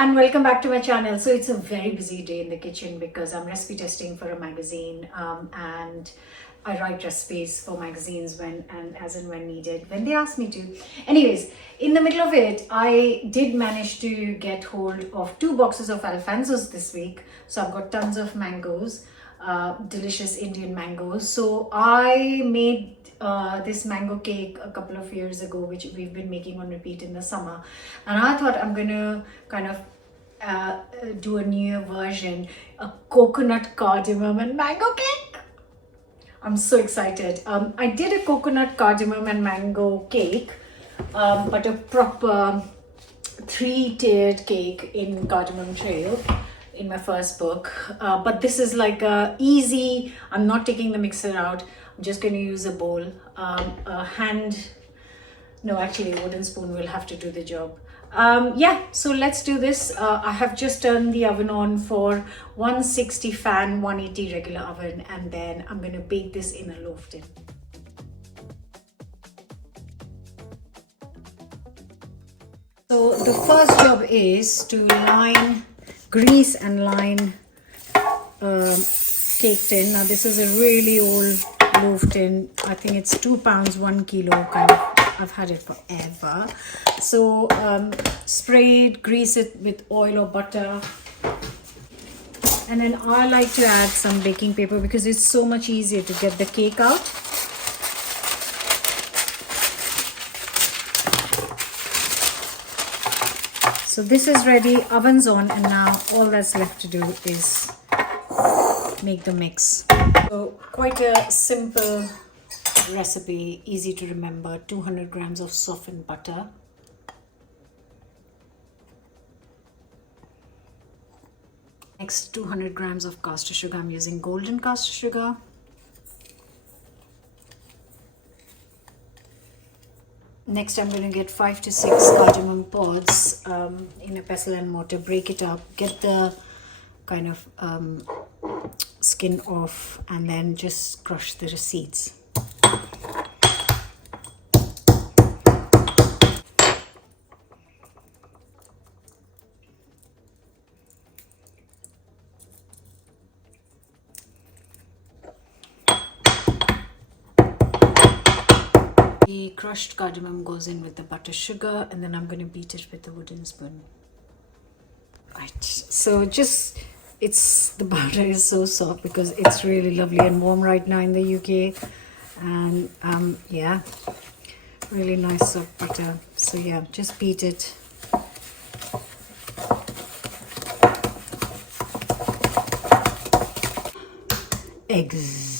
and welcome back to my channel. So it's a very busy day in the kitchen because I'm recipe testing for a magazine, and I write recipes for magazines when and as and when needed, when they ask me to. Anyways, in the middle of it, I did manage to get hold of 2 boxes of Alfonsos this week. So I've got tons of mangoes, delicious Indian mangoes. So I made this mango cake a couple of years ago, which we've been making on repeat in the summer, and I thought I'm gonna kind of do a new version, a coconut, cardamom and mango cake. I'm so excited. I did a coconut, cardamom and mango cake, but a proper 3-tiered cake in Cardamom Trail in my first book. But this is like a easy, I'm not taking the mixer out. I'm just going to use a bowl, a wooden spoon will have to do the job. Yeah, so let's do this. I have just turned the oven on for 160 fan, 180 regular oven, and then I'm going to bake this in a loaf tin. So the first job is to grease and line cake tin. Now this is a really old loaf tin. I think it's 2 pounds, 1 kilo kind of. I've had it forever. So grease it with oil or butter. And then I like to add some baking paper because it's so much easier to get the cake out. So this is ready, oven's on, and now all that's left to do is make the mix. So quite a simple recipe, easy to remember. 200 grams of softened butter, next 200 grams of caster sugar. I'm using golden caster sugar. Next I'm going to get 5 to 6 cardamom pods in a pestle and mortar, break it up, get the kind of skin off, and then just crush the seeds. The crushed cardamom goes in with the butter sugar, and then I'm going to beat it with a wooden spoon. Right, so the butter is so soft because it's really lovely and warm right now in the UK, and yeah, really nice soft butter. So yeah, just beat it. Eggs.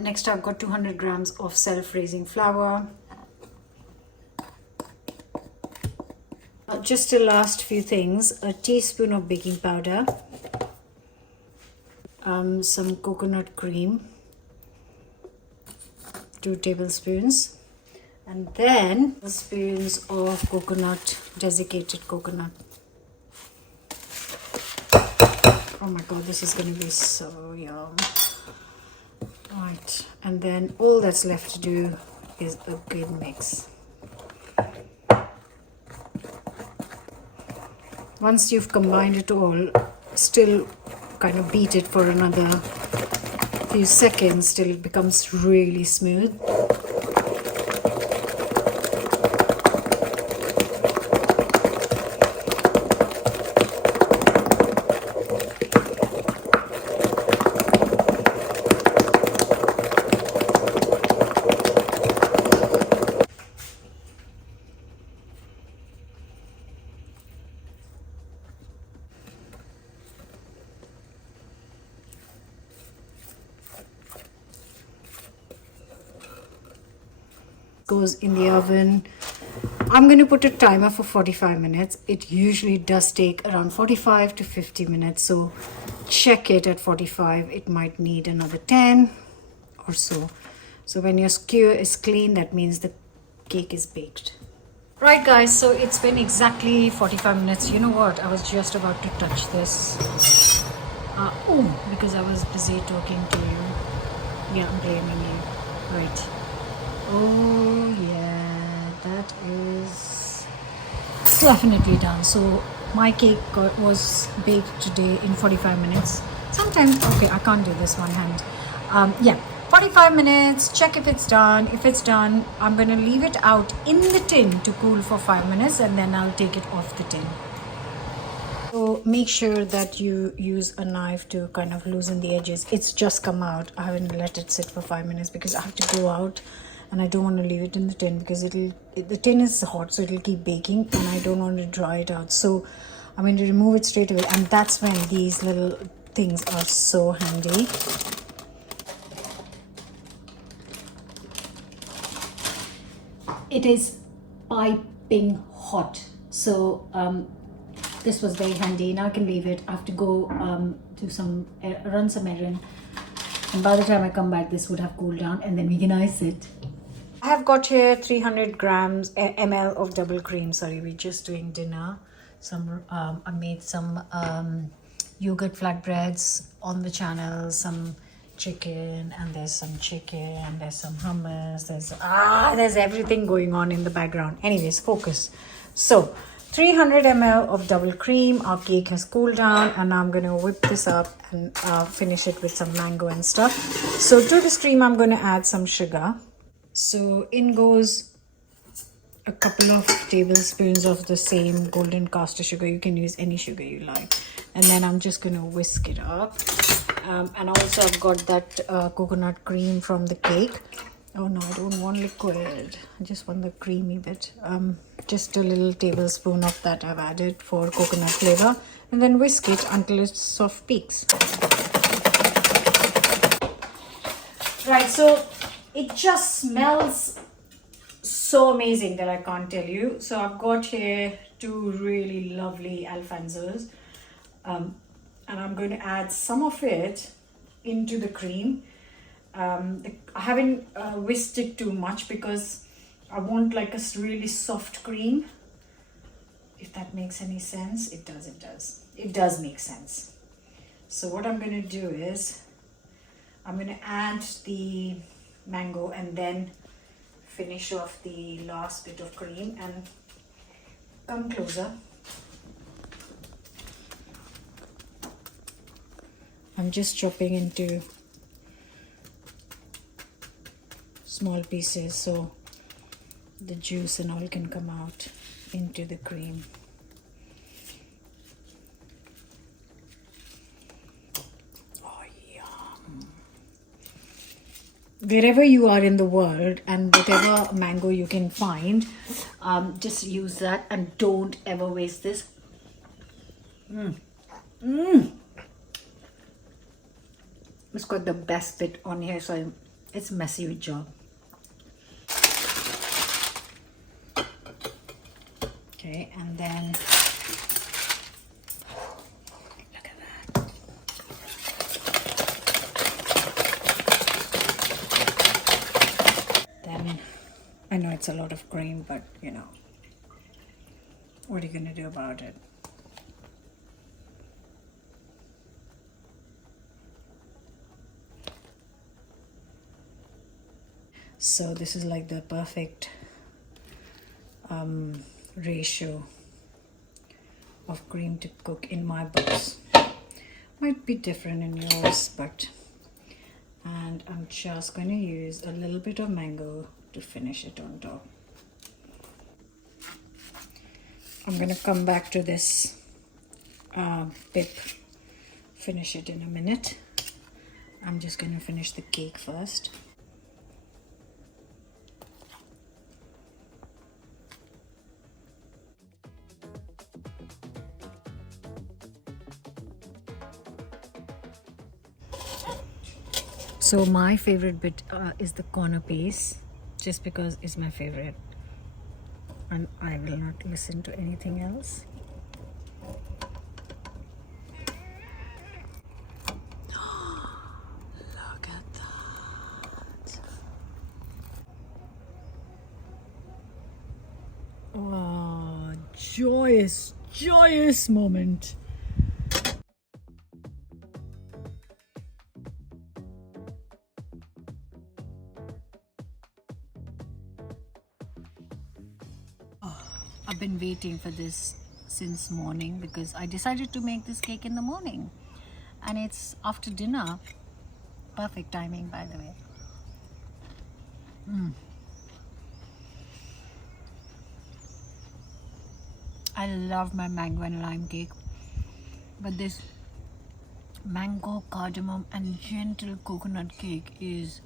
Next I've got 200 grams of self-raising flour. Just the last few things, a teaspoon of baking powder, some coconut cream, 2 tablespoons, and then spoons of desiccated coconut. Oh my god, this is going to be so yum. Right, and then all that's left to do is a good mix. Once you've combined it all, still kind of beat it for another few seconds till it becomes really smooth. Goes in the oven. I'm going to put a timer for 45 minutes. It usually does take around 45 to 50 minutes, so check it at 45. It might need another 10 or so. So when your skewer is clean, that means the cake is baked. Right, guys, so it's been exactly 45 minutes. You know what? I was just about to touch this. Because I was busy talking to you. Yeah, I'm blaming you. Right. Oh, yeah, that is definitely done. So my cake was baked today in 45 minutes. Sometimes, okay, I can't do this one hand. Yeah, 45 minutes, check if it's done. If it's done, I'm going to leave it out in the tin to cool for 5 minutes and then I'll take it off the tin. So make sure that you use a knife to kind of loosen the edges. It's just come out. I haven't let it sit for 5 minutes because I have to go out and I don't want to leave it in the tin because the tin is hot, so it'll keep baking and I don't want to dry it out. So I'm going to remove it straight away, and that's when these little things are so handy. It is piping hot, so this was very handy. Now I can leave it. I have to go run some errand, and by the time I come back this would have cooled down and then we can ice it. I have got here 300 grams ml of double cream. Sorry, we're just doing dinner. I made some yogurt flatbreads on the channel, some chicken, and there's some chicken, there's some hummus, there's everything going on in the background. Anyways, focus. So 300 ml of double cream. Our cake has cooled down and now I'm going to whip this up and finish it with some mango and stuff. So to this cream I'm going to add some sugar. So in goes a couple of tablespoons of the same golden caster sugar. You can use any sugar you like. And then I'm just going to whisk it up. And also I've got that coconut cream from the cake. Oh no, I don't want liquid. I just want the creamy bit. Just a little tablespoon of that I've added for coconut flavor. And then whisk it until it soft peaks. Right, so it just smells so amazing that I can't tell you. So I've got here 2 really lovely Alfonsos. And I'm going to add some of it into the cream. I haven't whisked it too much because I want like a really soft cream. If that makes any sense. It does make sense. So what I'm going to do is I'm going to add the mango and then finish off the last bit of cream. And come closer. I'm just chopping into small pieces so the juice and all can come out into the cream. Oh, yum. Wherever you are in the world and whatever mango you can find, just use that and don't ever waste this. It's got the best bit on here, so it's messy with job. Okay, and then look at that. Then I know it's a lot of cream, but you know, what are you gonna do about it? So this is like the perfect ratio of cream to cook in my books. Might be different in yours, but and I'm just going to use a little bit of mango to finish it on top. I'm going to come back to this pip, finish it in a minute. I'm just going to finish the cake first. So my favorite bit is the corner piece, just because it's my favorite and I will not listen to anything else. Look at that. joyous moment. I've been waiting for this since morning because I decided to make this cake in the morning, and it's after dinner. Perfect timing, by the way. I love my mango and lime cake, but this mango, cardamom and gentle coconut cake is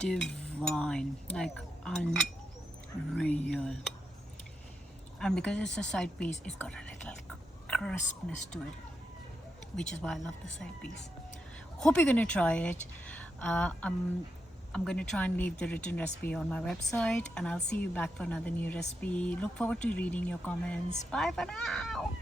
divine, like unreal. And because it's a side piece, it's got a little crispness to it, which is why I love the side piece. Hope you're gonna try it. I'm gonna try and leave the written recipe on my website, and I'll see you back for another new recipe. Look forward to reading your comments. Bye for now.